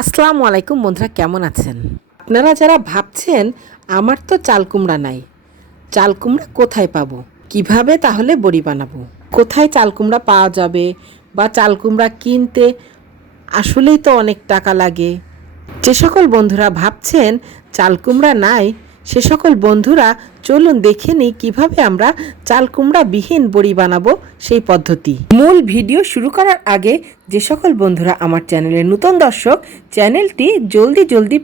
আসসালামু আলাইকুম বন্ধুরা, কেমন আছেন আপনারা? যারা ভাবছেন আমার তো চাল কুমড়া নাই, চাল কুমড়া কোথায় পাবো, কিভাবে তাহলে বড়ি বানাবো, কোথায় চাল কুমড়া পাওয়া যাবে, বা চাল কুমড়া কিনতে আসলেই তো অনেক টাকা লাগে, যে সকল বন্ধুরা ভাবছেন চাল কুমড়া নাই, সে সকল বন্ধুরা চলুন দেখে নিই কীভাবে আমরা চাল কুমড়া বিহীন বড়ি বানাবো সেই পদ্ধতি। মূল ভিডিও শুরু করার আগে যে সকল বন্ধুরা আমার চ্যানেলের নতুন দর্শক, চ্যানেলটি জলদি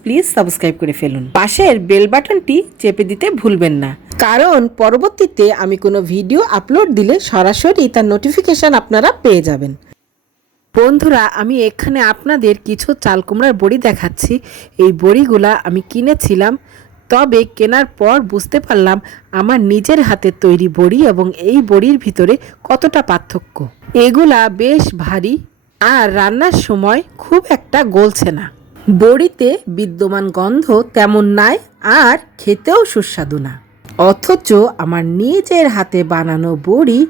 প্লিজ সাবস্ক্রাইব করে ফেলুন। পাশের বেল বাটনটি চেপে দিতে ভুলবেন না, কারণ পরবর্তীতে আমি কোনো ভিডিও আপলোড দিলে সরাসরি তার নোটিফিকেশান আপনারা পেয়ে যাবেন। বন্ধুরা, আমি এখানে আপনাদের কিছু চাল কুমড়ার বড়ি দেখাচ্ছি। এই বড়িগুলা আমি কিনেছিলাম, তবে কেনার পর বুঝতে পারলাম আমার নিজের হাতের তৈরি বড়ি এবং এই বড়ির ভিতরে কতটা পার্থক্য। এগুলা বেশ ভারী আর রান্নার সময় খুব একটা গলছে না। বড়িতে বিদ্যমান গন্ধ তেমন নাই আর খেতেও সুস্বাদু না। অথচ আমার নিজের হাতে বানানো বড়ি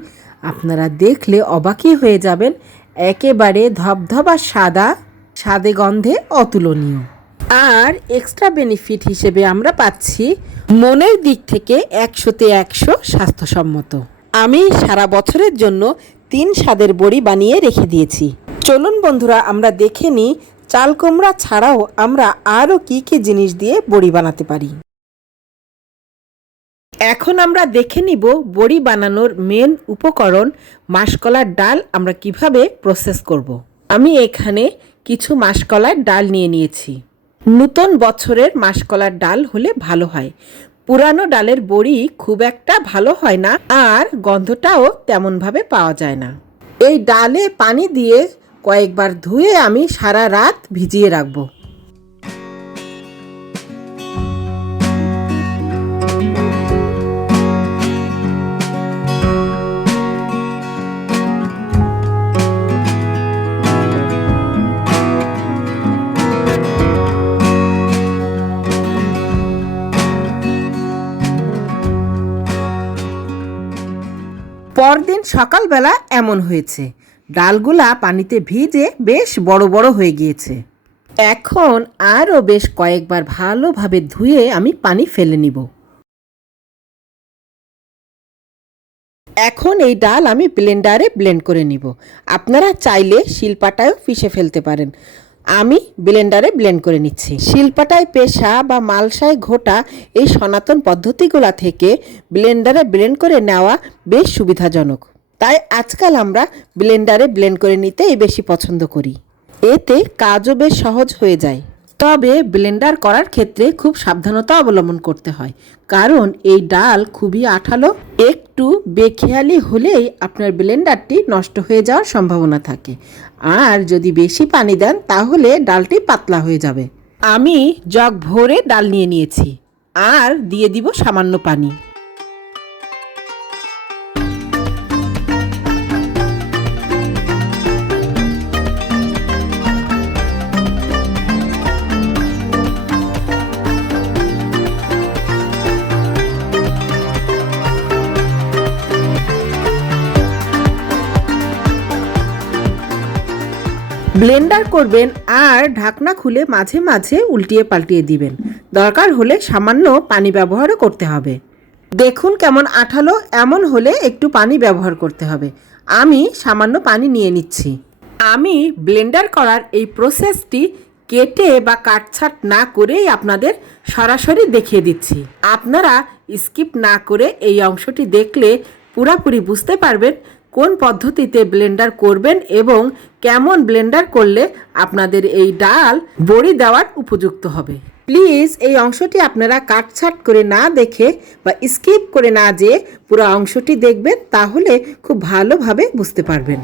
আপনারা দেখলে অবাকই হয়ে যাবেন। একেবারে ধবধবা সাদা, স্বাদে গন্ধে অতুলনীয়। আর এক্সট্রা বেনিফিট হিসেবে আমরা পাচ্ছি মনের দিক থেকে 100-তে 100 স্বাস্থ্যসম্মত। আমি সারা বছরের জন্য 3 স্বাদের বড়ি বানিয়ে রেখে দিয়েছি। চলুন বন্ধুরা, আমরা দেখে নিই চাল কুমড়া ছাড়াও আমরা আরও কী কী জিনিস দিয়ে বড়ি বানাতে পারি। এখন আমরা দেখে নিব বড়ি বানানোর মেন উপকরণ মাসকলার ডাল আমরা কিভাবে প্রসেস করব। আমি এখানে কিছু মাসকলার ডাল নিয়ে নিয়েছি। নতুন বছরের মাসকলার ডাল হলে ভালো হয়, পুরানো ডালের বড়ি খুব একটা ভালো হয় না আর গন্ধটাও তেমনভাবে পাওয়া যায় না। এই ডালে পানি দিয়ে কয়েকবার ধুয়ে আমি সারা রাত ভিজিয়ে রাখবো। পরদিন সকালবেলা এমন হয়েছে, ডালগুলা পানিতে ভিজে বেশ বড় বড় হয়ে গিয়েছে। এখন আরও বেশ কয়েকবার ভালোভাবে ধুয়ে আমি পানি ফেলে নিব। এখন এই ডাল আমি ব্লেন্ডারে ব্লেন্ড করে নিব। আপনারা চাইলে শিলপাটায়ও পিষে ফেলতে পারেন। আমি ব্লেন্ডারে ব্লেন্ড করে নিচ্ছি। শিলপাটায় পেশা বা মালসায় ঘোটা এই সনাতন পদ্ধতিগুলা থেকে ব্লেন্ডারে ব্লেন্ড করে নেওয়া বেশ সুবিধাজনক। তাই আজকাল আমরা ব্লেন্ডারে ব্লেন্ড করে নিতেই বেশি পছন্দ করি। এতে কাজও বেশ সহজ হয়ে যায়। তবে ব্লেন্ডার করার ক্ষেত্রে খুব সাবধানতা অবলম্বন করতে হয়, কারণ এই ডাল খুবই আঠালো। একটু বেখেয়ালি হলেই আপনার ব্লেন্ডারটি নষ্ট হয়ে যাওয়ার সম্ভাবনা থাকে। আর যদি বেশি পানি দেন তাহলে ডালটি পাতলা হয়ে যাবে। আমি জগ ভরে ডাল নিয়ে নিয়েছি আর দিয়ে দিব সামান্য পানি। ব্লেন্ডার করবেন আর ঢাকনা খুলে মাঝে মাঝে উল্টিয়ে পাল্টিয়ে দিবেন। দরকার হলে সামান্য পানি ব্যবহারও করতে হবে। দেখুন কেমন আঠালো, এমন হলে একটু পানি ব্যবহার করতে হবে। আমি সামান্য পানি নিয়ে নিচ্ছি। আমি ব্লেন্ডার করার এই প্রসেসটি কেটে বা কাটছাট না করেই আপনাদের সরাসরি দেখিয়ে দিচ্ছি। আপনারা স্কিপ না করে এই অংশটি দেখলে পুরোপুরি বুঝতে পারবেন কোন পদ্ধতিতে ব্লেন্ডার করবেন এবং কেমন ব্লেন্ডার করলে আপনাদের এই ডাল বড়ি দেওয়ার উপযুক্ত হবে। প্লিজ এই অংশটি আপনারা কাটছাট করে না দেখে বা স্কিপ করে না যেয়ে পুরো অংশটি দেখবেন, তাহলে খুব ভালোভাবে বুঝতে পারবেন।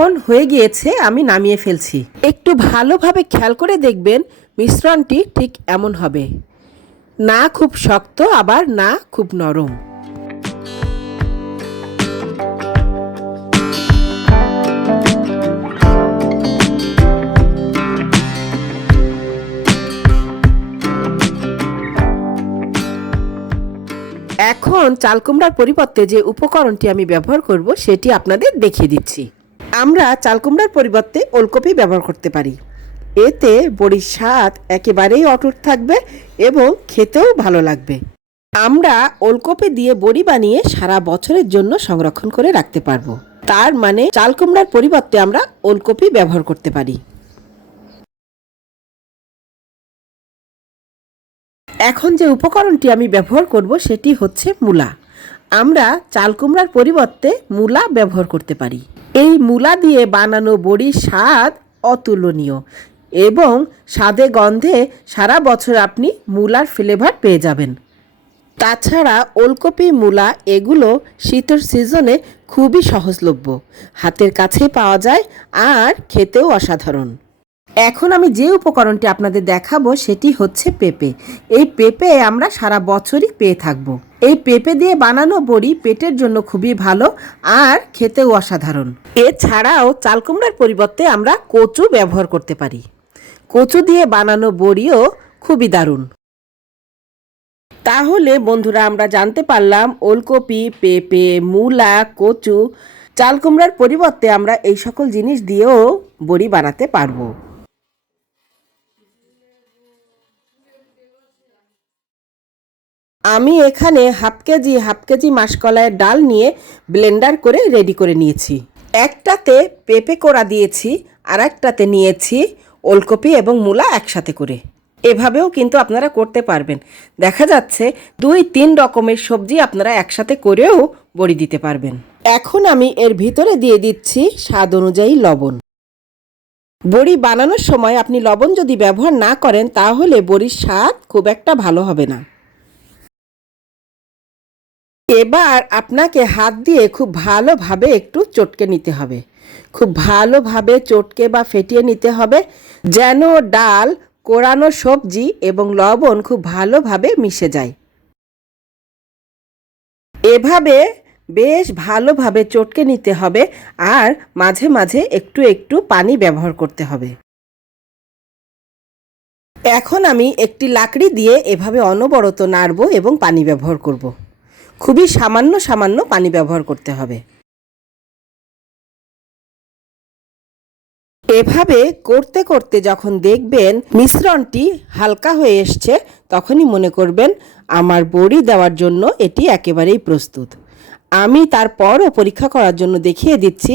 এখন হয়ে গিয়েছে, আমি নামিয়ে ফেলছি। একটু ভালোভাবে খেয়াল করে দেখবেন মিশ্রণটি ঠিক এমন হবে, না খুব শক্ত আবার না খুব নরম। এখন চাল কুমড়ার পরিবর্তে যে উপকরণটি আমি ব্যবহার করব সেটি আপনাদের দেখিয়ে দিচ্ছি। আমরা চাল কুমড়ার পরিবর্তে ওলকপি ব্যবহার করতে পারি। এতে বড়ির স্বাদ একেবারেই অটুট থাকবে এবং খেতেও ভালো লাগবে। আমরা ওলকপি দিয়ে বড়ি বানিয়ে সারা বছরের জন্য সংরক্ষণ করে রাখতে পারবো। তার মানে চাল কুমড়ার পরিবর্তে আমরা ওলকপি ব্যবহার করতে পারি। এখন যে উপকরণটি আমি ব্যবহার করব সেটি হচ্ছে মূলা। আমরা চাল কুমড়ার পরিবর্তে মূলা ব্যবহার করতে পারি। এই মূলা দিয়ে বানানো বড়ির স্বাদ অতুলনীয় এবং স্বাদে গন্ধে সারা বছর আপনি মূলার ফ্লেভার পেয়ে যাবেন। তাছাড়া ওলকপি, মূলা এগুলো শীতের সিজনে খুবই সহজলভ্য, হাতের কাছে পাওয়া যায় আর খেতেও অসাধারণ। এখন আমি যে উপকরণটি আপনাদের দেখাবো সেটি হচ্ছে পেঁপে। এই পেঁপে আমরা সারা বছরই পেয়ে থাকব। এই পেঁপে দিয়ে বানানো বড়ি পেটের জন্য খুবই ভালো আর খেতেও অসাধারণ। এছাড়াও চাল কুমড়ার পরিবর্তে আমরা কচু ব্যবহার করতে পারি। কচু দিয়ে বানানো বড়িও খুবই দারুণ। তাহলে বন্ধুরা, আমরা জানতে পারলাম ওলকপি, পেঁপে, মূলা, কচু, চাল কুমড়ার পরিবর্তে আমরা এই সকল জিনিস দিয়েও বড়ি বানাতে পারবো। আমি এখানে হাফ কেজি মাসকলাইয়ের ডাল নিয়ে ব্লেন্ডার করে রেডি করে নিয়েছি। একটাতে পেঁপে কোড়া দিয়েছি, আর একটাতে নিয়েছি ওলকপি এবং মূলা একসাথে করে। এভাবেও কিন্তু আপনারা করতে পারবেন। দেখা যাচ্ছে 2-3 রকমের সবজি আপনারা একসাথে করেও বড়ি দিতে পারবেন। এখন আমি এর ভিতরে দিয়ে দিচ্ছি স্বাদ অনুযায়ী লবণ। বড়ি বানানোর সময় আপনি লবণ যদি ব্যবহার না করেন তাহলে বড়ির স্বাদ খুব একটা ভালো হবে না। এবার আপনাকে হাত দিয়ে খুব ভালোভাবে একটু চটকে নিতে হবে। খুব ভালোভাবে চটকে বা ফেটিয়ে নিতে হবে, যেন ডাল, কোরানো সবজি এবং লবণ খুব ভালোভাবে মিশে যায়। এভাবে বেশ ভালোভাবে চটকে নিতে হবে আর মাঝে মাঝে একটু একটু পানি ব্যবহার করতে হবে। এখন আমি একটি লাকড়ি দিয়ে এভাবে অনবরত নাড়ব এবং পানি ব্যবহার করব। খুবই সামান্য সামান্য পানি ব্যবহার করতে হবে। এভাবে করতে করতে যখন দেখবেন মিশ্রণটি হালকা হয়ে এসছে, তখনই মনে করবেন আমার বড়ি দেওয়ার জন্য এটি একেবারেই প্রস্তুত। আমি তারপরও পরীক্ষা করার জন্য দেখিয়ে দিচ্ছি।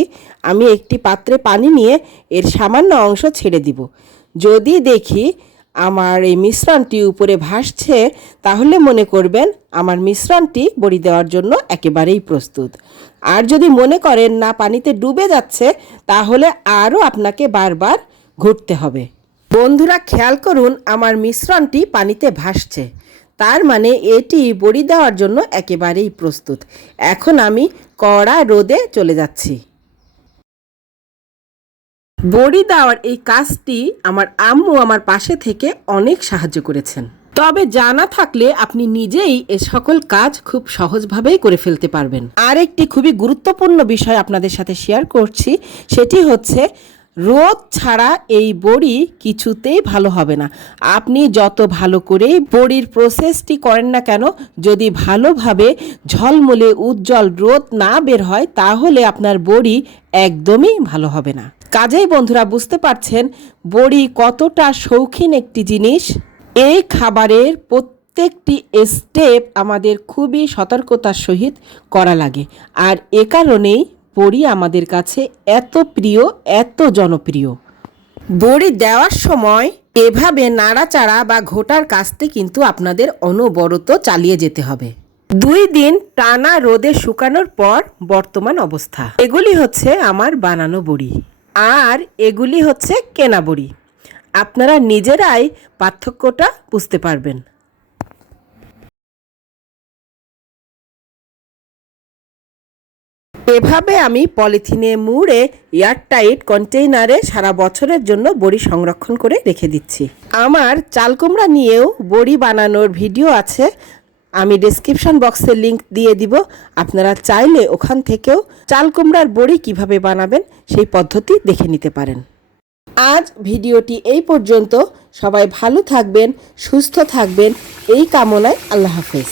আমি একটি পাত্রে পানি নিয়ে এর সামান্য অংশ ছেড়ে দিব। যদি দেখি আমার এই মিশ্রণটি উপরে ভাসছে, তাহলে মনে করবেন আমার মিশ্রণটি বড়ি দেওয়ার জন্য একেবারেই প্রস্তুত। আর যদি মনে করেন না পানিতে ডুবে যাচ্ছে, তাহলে আরও আপনাকে বারবার ঘুরতে হবে। বন্ধুরা, খেয়াল করুন আমার মিশ্রণটি পানিতে ভাসছে, তার মানে এটি বড়ি দেওয়ার জন্য একেবারেই প্রস্তুত। এখন আমি কড়া রোদে চলে যাচ্ছি। বড়ি দেওয়ার এই কাজটি আমার আম্মু আমার পাশে থেকে অনেক সাহায্য করেছেন। তবে জানা থাকলে আপনি নিজেই এ সকল কাজ খুব সহজভাবেই করে ফেলতে পারবেন। আর একটি খুবই গুরুত্বপূর্ণ বিষয় আপনাদের সাথে শেয়ার করছি, সেটি হচ্ছে রোদ ছাড়া এই বড়ি কিছুতেই ভালো হবে না। আপনি যত ভালো করেই বড়ির প্রসেসটি করেন না কেন, যদি ভালোভাবে ঝলমলে উজ্জ্বল রোদ না বের হয়, তাহলে আপনার বড়ি একদমই ভালো হবে না। কাজেই বন্ধুরা, বুঝতে পারছেন বড়ি কতটা শৌখিন একটি জিনিস। এই খাবারের প্রত্যেকটি স্টেপ আমাদের খুবই সতর্কতার সহিত করা লাগে, আর এ কারণেই বড়ি আমাদের কাছে এত প্রিয়, এত জনপ্রিয়। বড়ি দেওয়ার সময় এভাবে নাড়াচাড়া বা ঘোটার কাজটি কিন্তু আপনাদের অনবরত চালিয়ে যেতে হবে। 2 দিন টানা রোদে শুকানোর পর বর্তমান অবস্থা। এগুলি হচ্ছে আমার বানানো বড়ি, আর এগুলি হচ্ছে কেনা বড়ি। আপনারা নিজেরাই পার্থক্যটা বুঝতে পারবেন। এভাবে আমি পলিথিনে মুড়ে এয়ারটাইট কন্টেইনারে সারা বছরের জন্য বড়ি সংরক্ষণ করে রেখে দিচ্ছি। আমার চাল কুমড়া নিয়েও বড়ি বানানোর ভিডিও আছে, আমি ডেসক্রিপশন বক্সে লিংক দিয়ে দিব। আপনারা চাইলে ওখান থেকেও চাল কুমড়ার বড়ি কিভাবে বানাবেন সেই পদ্ধতি দেখে নিতে পারেন। আজ ভিডিওটি এই পর্যন্ত। সবাই ভালো থাকবেন, সুস্থ থাকবেন এই কামনায়। আল্লাহ হাফেজ।